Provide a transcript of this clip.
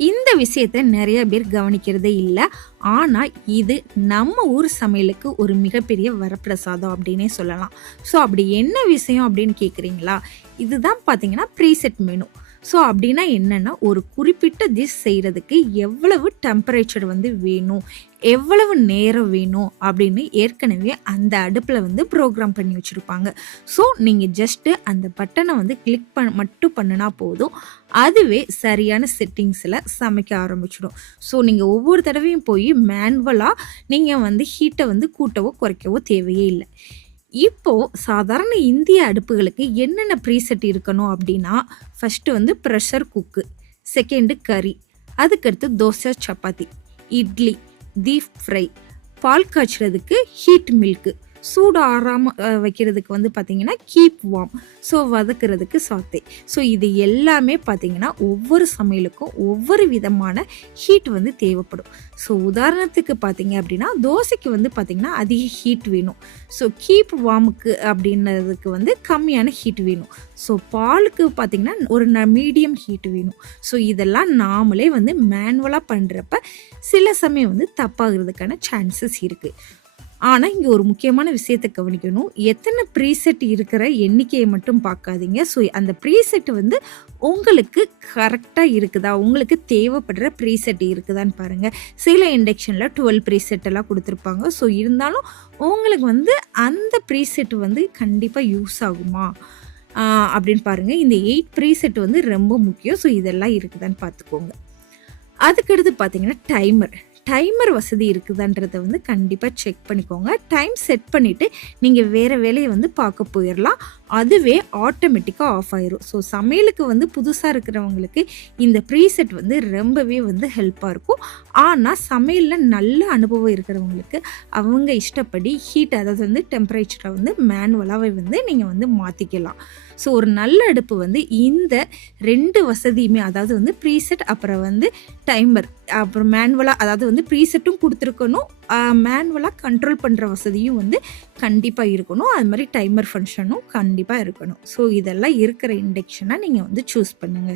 இந்த விஷயத்த நிறைய பேர் கவனிக்கிறதே இல்ல. ஆனா, இது நம்ம ஊர் சமையலுக்கு ஒரு மிகப்பெரிய வரப்பிரசாதம் அப்டின்னே சொல்லலாம். ஸோ, அப்படி என்ன விஷயம் அப்படின்னு கேட்குறீங்களா? இதுதான் பார்த்தீங்கன்னா, ப்ரீசெட் மெனு. ஸோ, அப்படின்னா என்னன்னா, ஒரு குறிப்பிட்ட டிஷ் செய்றதுக்கு எவ்வளவு டெம்பரேச்சர் வந்து வேணும், எவ்வளவு நேரம் வேணும் அப்படின்னு ஏற்கனவே அந்த அடுப்புல வந்து ப்ரோகிராம் பண்ணி வச்சிருப்பாங்க. ஸோ, நீங்க ஜஸ்ட்டு அந்த பட்டன வந்து கிளிக் மட்டும் பண்ணுனா போதும். அதுவே சரியான செட்டிங்ஸ்ல சமைக்க ஆரம்பிச்சுடும். ஸோ, நீங்க ஒவ்வொரு தடவையும் போய் மேனுவலா நீங்க வந்து ஹீட்ட வந்து கூட்டவோ, குறைக்கவோ தேவையே இல்ல. இப்போ சாதாரண இந்திய அடுப்புகளுக்கு என்னென்ன ப்ரீசெட் இருக்கணும் அப்படின்னா, ஃபர்ஸ்ட்டு வந்து ப்ரெஷர் குக்கு, செகண்டு கறி, அதுக்கடுத்து தோசை, சப்பாத்தி, இட்லி, டீப் ஃப்ரை, பால் காய்ச்சறதுக்கு ஹீட் மில்க்கு, சூடு ஆறாம வைக்கிறதுக்கு வந்து பார்த்தீங்கன்னா, keep warm. So வதக்குறதுக்கு satay. So இது எல்லாமே பார்த்தீங்கன்னா, ஒவ்வொரு சமையலுக்கும் ஒவ்வொரு விதமான ஹீட் வந்து தேவைப்படும். ஸோ உதாரணத்துக்கு பார்த்தீங்க அப்படின்னா, தோசைக்கு வந்து பார்த்தீங்கன்னா, அதிக ஹீட் வேணும். ஸோ கீப் வார்முக்கு அப்படின்றதுக்கு வந்து கம்மியான ஹீட் வேணும். ஸோ பாலுக்கு பார்த்தீங்கன்னா, ஒரு மீடியம் ஹீட் வேணும். ஸோ இதெல்லாம் நாமளே வந்து மேனுவலா பண்றப்ப, சில சமயம் வந்து தப்பாகுறதுக்கான சான்சஸ் இருக்கு. ஆனா, இங்க ஒரு முக்கியமான விஷயத்த கவனிக்கணும். எத்தன ப்ரீசெட் இருக்கிற எண்ணிக்கைய மட்டும் பார்க்காதீங்க. ஸோ, அந்த ப்ரீசெட் வந்து உங்களுக்கு கரெக்ட்டா இருக்குதா? உங்களுக்கு தேவைப்படுற ப்ரீசெட் இருக்குதான்னு பாருங்க. சில இண்டக்ஷன்ல 12 ப்ரீசெட் எல்லாம் குடுத்துருப்பாங்க. ஸோ, இருந்தாலும் உங்களுக்கு வந்து அந்த ப்ரீசெட் வந்து கண்டிப்பா யூஸ் ஆகுமா? அப்படின்னு பாருங்க. இந்த 8 ப்ரீசெட் வந்து ரொம்ப முக்கியம். ஸோ, இதெல்லாம் இருக்குதான்னு பார்த்துக்கோங்க. அதுக்கடுத்து பார்த்தீங்கன்னா, டைமர். டைமர் வசதி இருக்குதான்றத வந்து கண்டிப்பா செக் பண்ணிக்கோங்க. டைம் செட் பண்ணிட்டு, நீங்க வேற வேலைய வந்து பார்க்க போயிரலாம். அதுவே ஆட்டோமேட்டிக்கா ஆஃப் ஆயிரும். ஸோ, சமையலுக்கு வந்து புதுசா இருக்கிறவங்களுக்கு இந்த ப்ரீசெட் வந்து ரொம்பவே வந்து ஹெல்ப்பா இருக்கும். ஆனா, சமையல்ல நல்ல அனுபவம் இருக்கிறவங்களுக்கு, அவங்க இஷ்டப்படி ஹீட் அதாவது வந்து டெம்பரேச்சர வந்து மேனுவலாவே வந்து நீங்க வந்து மாத்திக்கலாம். ஸோ, ஒரு நல்ல அடுப்பு வந்து இந்த 2 வசதியுமே அதாவது வந்து ப்ரீசெட் அப்புறம் வந்து டைமர் அப்புறம் மேனுவலா அதாவது வந்து ப்ரீசெட்டும் குடுத்துருக்கணும். மேனுவலா கண்ட்ரோல் பண்ற வசதியும் வந்து கண்டிப்பா இருக்கணும். அது மாரி டைமர் ஃபங்ஷனும் கண்டிப்பா இருக்கணும். ஸோ, இதெல்லாம் இருக்கிற இண்டக்ஷன நீங்க வந்து சூஸ் பண்ணுங்க.